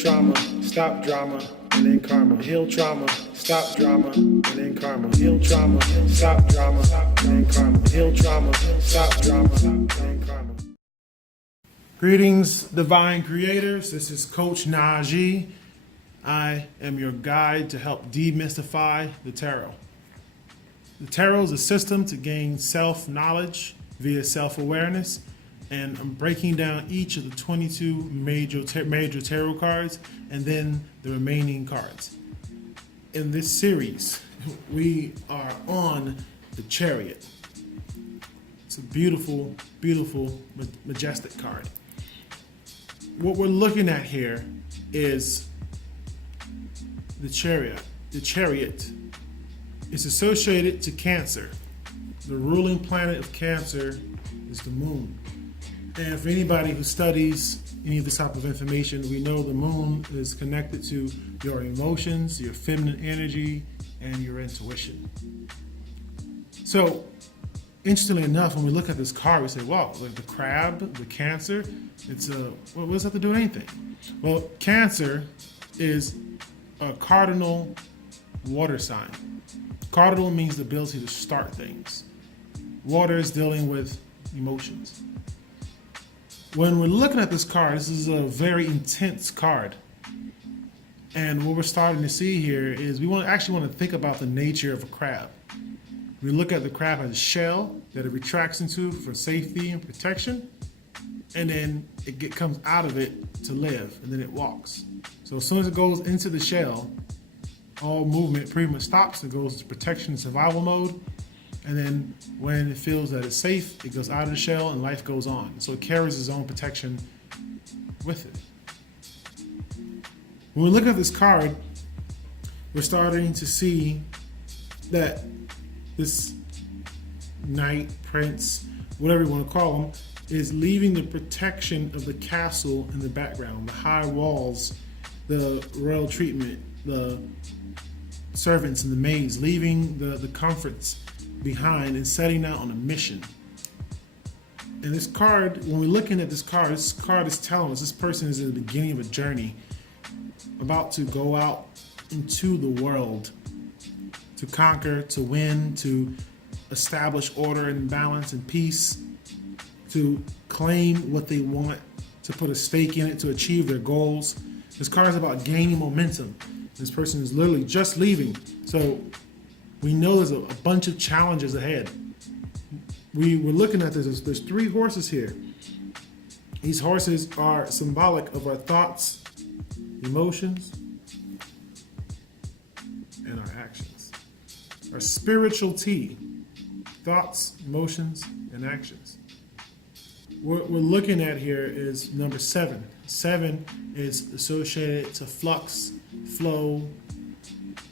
trauma, stop drama, and then karma. Heal trauma, stop drama, and then karma. Heal trauma, stop drama, and then karma. Heal trauma, stop drama, and then karma. Greetings, divine creators. This is Coach Najee. I am your guide to help demystify the tarot. The tarot is a system to gain self-knowledge via self-awareness, and I'm breaking down each of the 22 major tarot cards and then the remaining cards. In this series, we are on the Chariot. It's a beautiful, beautiful, majestic card. What we're looking at here is the Chariot. The Chariot is associated to Cancer. The ruling planet of Cancer is the moon. And for anybody who studies any of this type of information, we know the moon is connected to your emotions, your feminine energy, and your intuition. So, interestingly enough, when we look at this card, we say, wow, like the crab, the Cancer, what does that have to do with anything? Well, Cancer is a cardinal water sign. Cardinal means the ability to start things. Water is dealing with emotions. When we're looking at this card, this is a very intense card. And what we're starting to see here is we actually want to think about the nature of a crab. We look at the crab as a shell that it retracts into for safety and protection, and then it comes out of it to live, and then it walks. So as soon as it goes into the shell, all movement pretty much stops. It goes to protection and survival mode. And then when it feels that it's safe, it goes out of the shell and life goes on. So it carries its own protection with it. When we look at this card, we're starting to see that this knight, prince, whatever you want to call him, is leaving the protection of the castle in the background, the high walls, the royal treatment, the servants and the maids, leaving the comforts behind and setting out on a mission. And this card, when we're looking at this card is telling us this person is at the beginning of a journey, about to go out into the world to conquer, to win, to establish order and balance and peace, to claim what they want, to put a stake in it, to achieve their goals. This card is about gaining momentum. This person is literally just leaving. So we know there's a bunch of challenges ahead. We're looking at this. There's 3 horses here. These horses are symbolic of our thoughts, emotions, and our actions. Our spiritual T, thoughts, emotions, and actions. What we're looking at here is number 7. 7 is associated to flux, flow,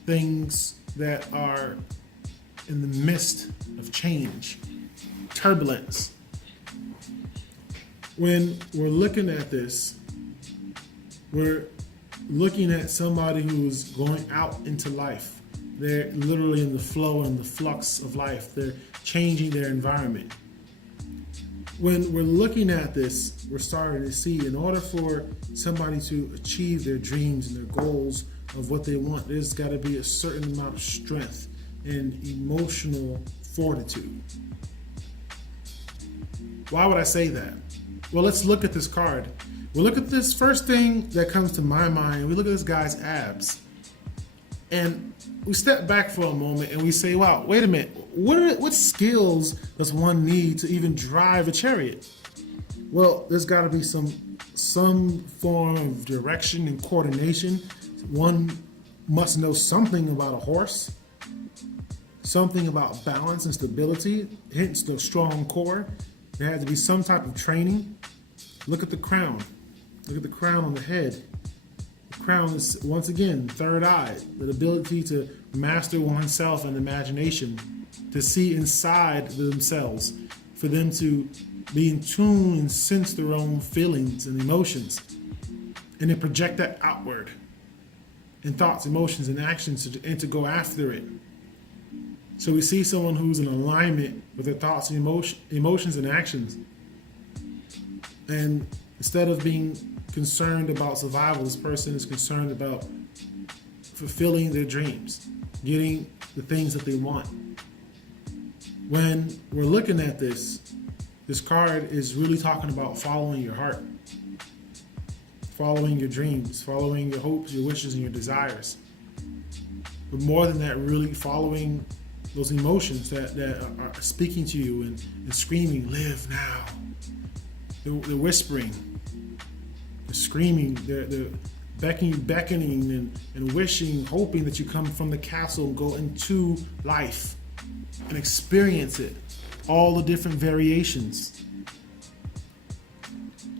things that are in the midst of change, turbulence. When we're looking at this, we're looking at somebody who's going out into life. They're literally in the flow and the flux of life. They're changing their environment. When we're looking at this, we're starting to see in order for somebody to achieve their dreams and their goals of what they want, there's got to be a certain amount of strength and emotional fortitude. Why would I say that? Well, let's look at this card. We'll look at this first thing that comes to my mind. We look at this guy's abs. And we step back for a moment and we say, wow, wait a minute. What skills does one need to even drive a chariot? Well, there's got to be some form of direction and coordination. One must know something about a horse, something about balance and stability, hence the strong core. There has to be some type of training. Look at the crown. Look at the crown on the head. The crown is, once again, third eye, the ability to master oneself and imagination, to see inside themselves, for them to be in tune and sense their own feelings and emotions, and then project that outward in thoughts, emotions, and actions, and to go after it. So we see someone who's in alignment with their thoughts and emotions and actions. And instead of being concerned about survival. This person is concerned about fulfilling their dreams, getting the things that they want. When we're looking at this card is really talking about following your heart, following your dreams, following your hopes, your wishes, and your desires. But more than that, really following those emotions that are speaking to you and screaming, live now. They're whispering, they're screaming, they're beckoning and wishing, hoping that you come from the castle and go into life and experience it, all the different variations.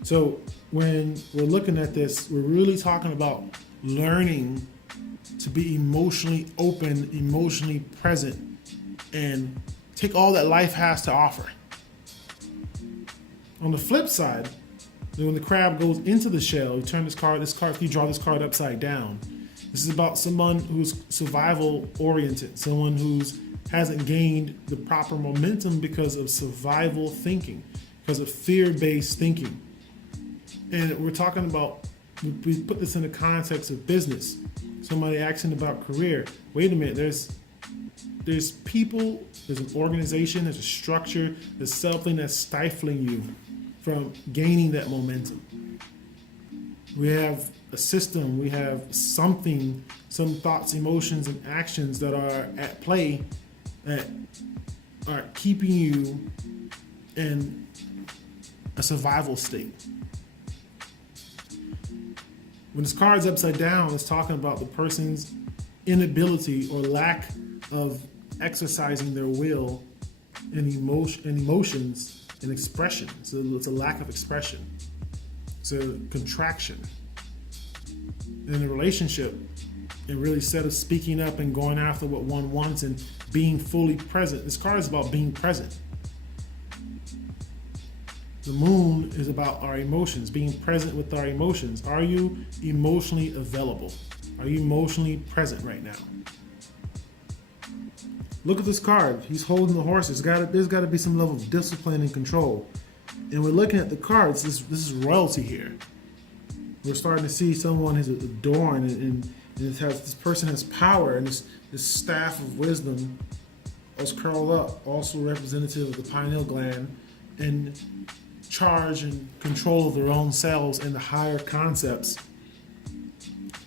So when we're looking at this, we're really talking about learning to be emotionally open, emotionally present, and take all that life has to offer. On the flip side, when the crab goes into the shell, you turn this card, you draw this card upside down. This is about someone who's survival oriented, someone who's hasn't gained the proper momentum because of survival thinking, because of fear-based thinking. And we're talking about, we put this in the context of business. Somebody asking about career. Wait a minute, there's people, there's an organization, there's a structure, there's something that's stifling you from gaining that momentum. We have a system, we have something, some thoughts, emotions, and actions that are at play that are keeping you in a survival state. When this card's upside down, it's talking about the person's inability or lack of exercising their will and emotions and expression. So it's a lack of expression. It's a contraction. In a relationship, and really instead of speaking up and going after what one wants and being fully present, this card is about being present. The moon is about our emotions, being present with our emotions. Are you emotionally available? Are you emotionally present right now? Look at this card. He's holding the horse. There's got to be some level of discipline and control. And we're looking at the cards. This is royalty here. We're starting to see someone who's adorned and this person has power, and this staff of wisdom is curled up, also representative of the pineal gland, and charge and control of their own selves and the higher concepts.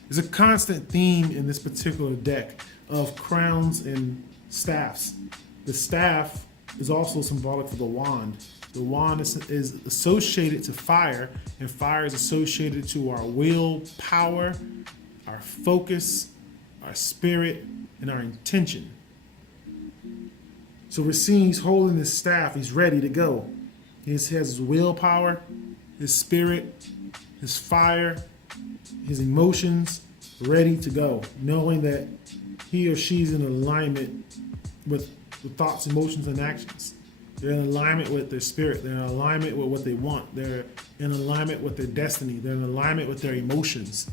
There's a constant theme in this particular deck of crowns and staffs. The staff is also symbolic for the wand. The wand is associated to fire, and fire is associated to our will, power, our focus, our spirit, and our intention. So we're seeing he's holding his staff. He's ready to go. He has his willpower, his spirit, his fire, his emotions ready to go, knowing that he or she's in alignment with thoughts, emotions, and actions. They're in alignment with their spirit. They're in alignment with what they want. They're in alignment with their destiny. They're in alignment with their emotions.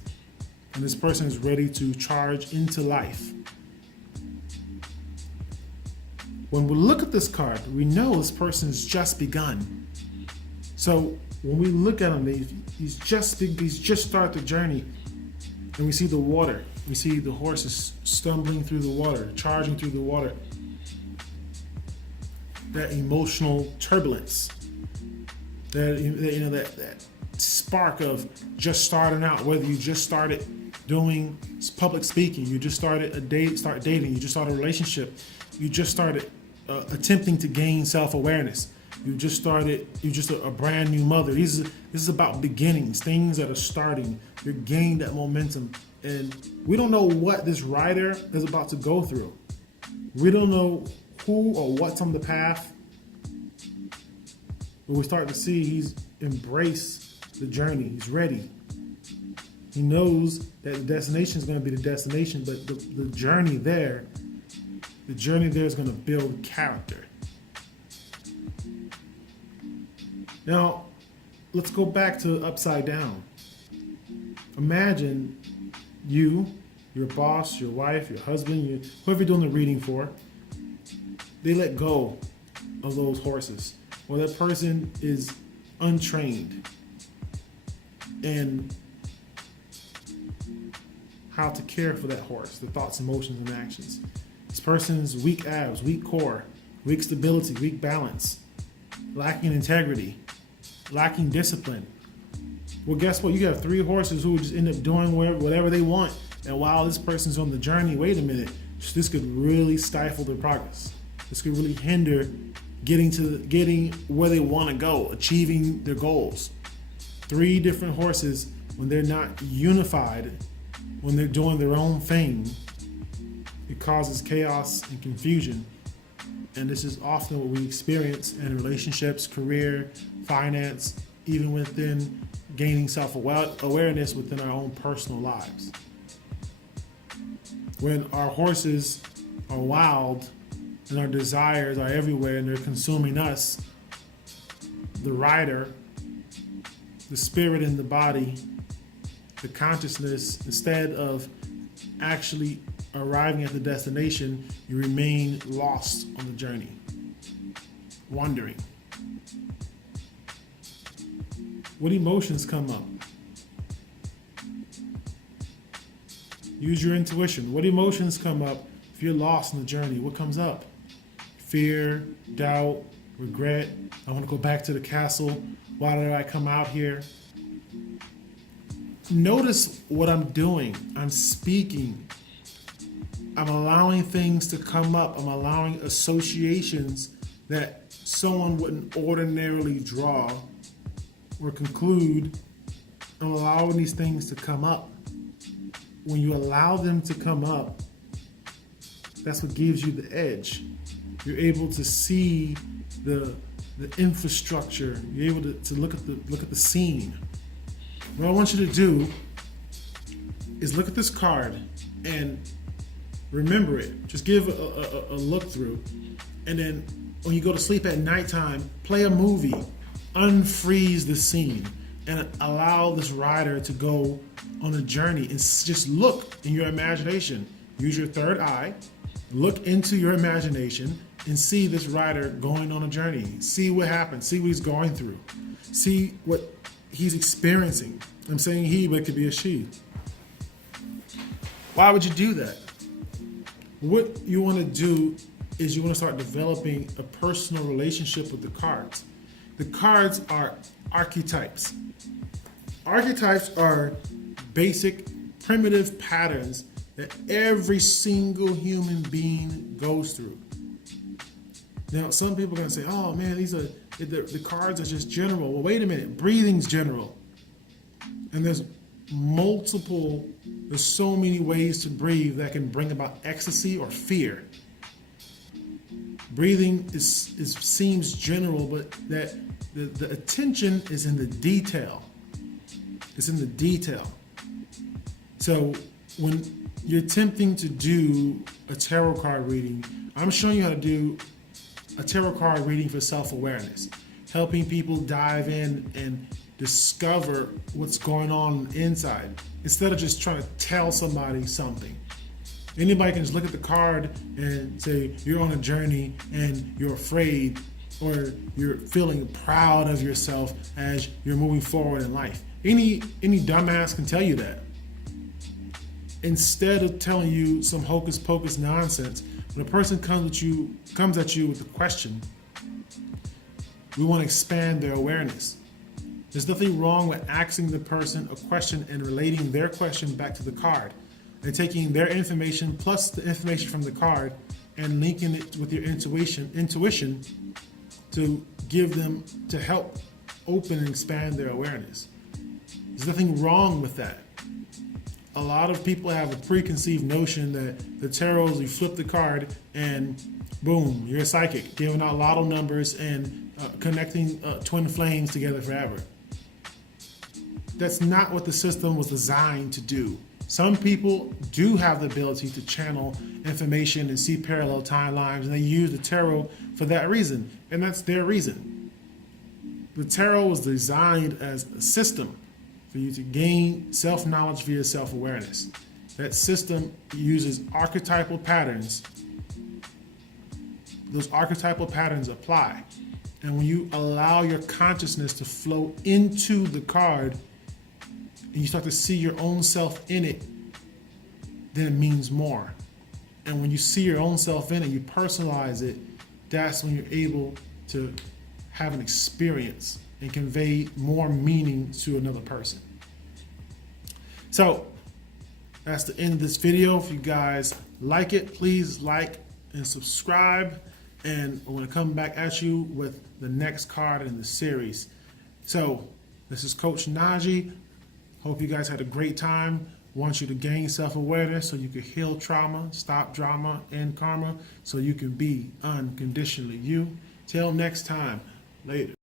And this person is ready to charge into life. When we look at this card, we know this person has just begun. So when we look at him, he's just started the journey, and we see the water. We see the horses stumbling through the water, charging through the water. That emotional turbulence, that spark of just starting out. Whether you just started doing public speaking, you just started start dating, you just started a relationship, you just started attempting to gain self-awareness. You just a brand new mother. This is about beginnings, things that are starting. You're gaining that momentum, and we don't know what this rider is about to go through. We don't know who or what's on the path, but we start to see he's embraced the journey. He's ready. He knows that the destination is going to be the destination, but the journey there is going to build character. Now, let's go back to upside down. Imagine you, your boss, your wife, your husband, whoever you're doing the reading for, they let go of those horses, or that person is untrained. and how to care for that horse, the thoughts, emotions, and actions. This person's weak abs, weak core, weak stability, weak balance, lacking integrity, lacking discipline. Well, guess what? You got 3 horses who just end up doing whatever they want. And while this person's on the journey, wait a minute, this could really stifle their progress. This could really hinder getting where they want to go, achieving their goals. 3 different horses, when they're not unified, when they're doing their own thing, it causes chaos and confusion. And this is often what we experience in relationships, career, finance, even within gaining self-awareness within our own personal lives. When our horses are wild and our desires are everywhere and they're consuming us, the rider, the spirit in the body, the consciousness, instead of actually arriving at the destination, you remain lost on the journey, wandering. What emotions come up? Use your intuition. What emotions come up if you're lost in the journey? What comes up? Fear, doubt, regret. I want to go back to the castle. Why did I come out here? Notice what I'm doing. I'm speaking. I'm allowing things to come up. I'm allowing associations that someone wouldn't ordinarily draw or conclude. I'm allowing these things to come up. When you allow them to come up, that's what gives you the edge. You're able to see the infrastructure. You're able to look at the scene. What I want you to do is look at this card and remember it. Just give a look through. And then when you go to sleep at nighttime, play a movie. Unfreeze the scene and allow this rider to go on a journey and just look in your imagination. Use your third eye, look into your imagination and see this rider going on a journey. See what happens, see what he's going through. See what he's experiencing. I'm saying he, but it could be a she. Why would you do that? What you want to do is you want to start developing a personal relationship with the cards. The cards are archetypes. Archetypes are basic, primitive patterns that every single human being goes through. Now, some people are going to say, oh man, the cards are just general. Well, wait a minute, breathing's general. And there's so many ways to breathe that can bring about ecstasy or fear. Breathing seems general, but that the attention is in the detail. It's in the detail. So when you're attempting to do a tarot card reading, I'm showing you how to do a tarot card reading for self-awareness, helping people dive in and discover what's going on inside instead of just trying to tell somebody something. Anybody can just look at the card and say you're on a journey and you're afraid or you're feeling proud of yourself as you're moving forward in life. Any dumbass can tell you that. Instead of telling you some hocus pocus nonsense, when a person comes at you with a question, we want to expand their awareness. There's nothing wrong with asking the person a question and relating their question back to the card and taking their information plus the information from the card and linking it with your intuition to help open and expand their awareness. There's nothing wrong with that. A lot of people have a preconceived notion that the tarot is you flip the card and boom, you're a psychic, giving out lotto numbers and connecting twin flames together forever. That's not what the system was designed to do. Some people do have the ability to channel information and see parallel timelines, and they use the tarot for that reason, and that's their reason. The tarot was designed as a system for you to gain self-knowledge via self-awareness. That system uses archetypal patterns. Those archetypal patterns apply. And when you allow your consciousness to flow into the card, and you start to see your own self in it, then it means more. And when you see your own self in it, you personalize it, that's when you're able to have an experience and convey more meaning to another person. So that's the end of this video. If you guys like it, please like and subscribe. And I'm going to come back at you with the next card in the series. So this is Coach Najee. Hope you guys had a great time. Want you to gain self-awareness so you can heal trauma, stop drama and karma, so you can be unconditionally you. Till next time, later.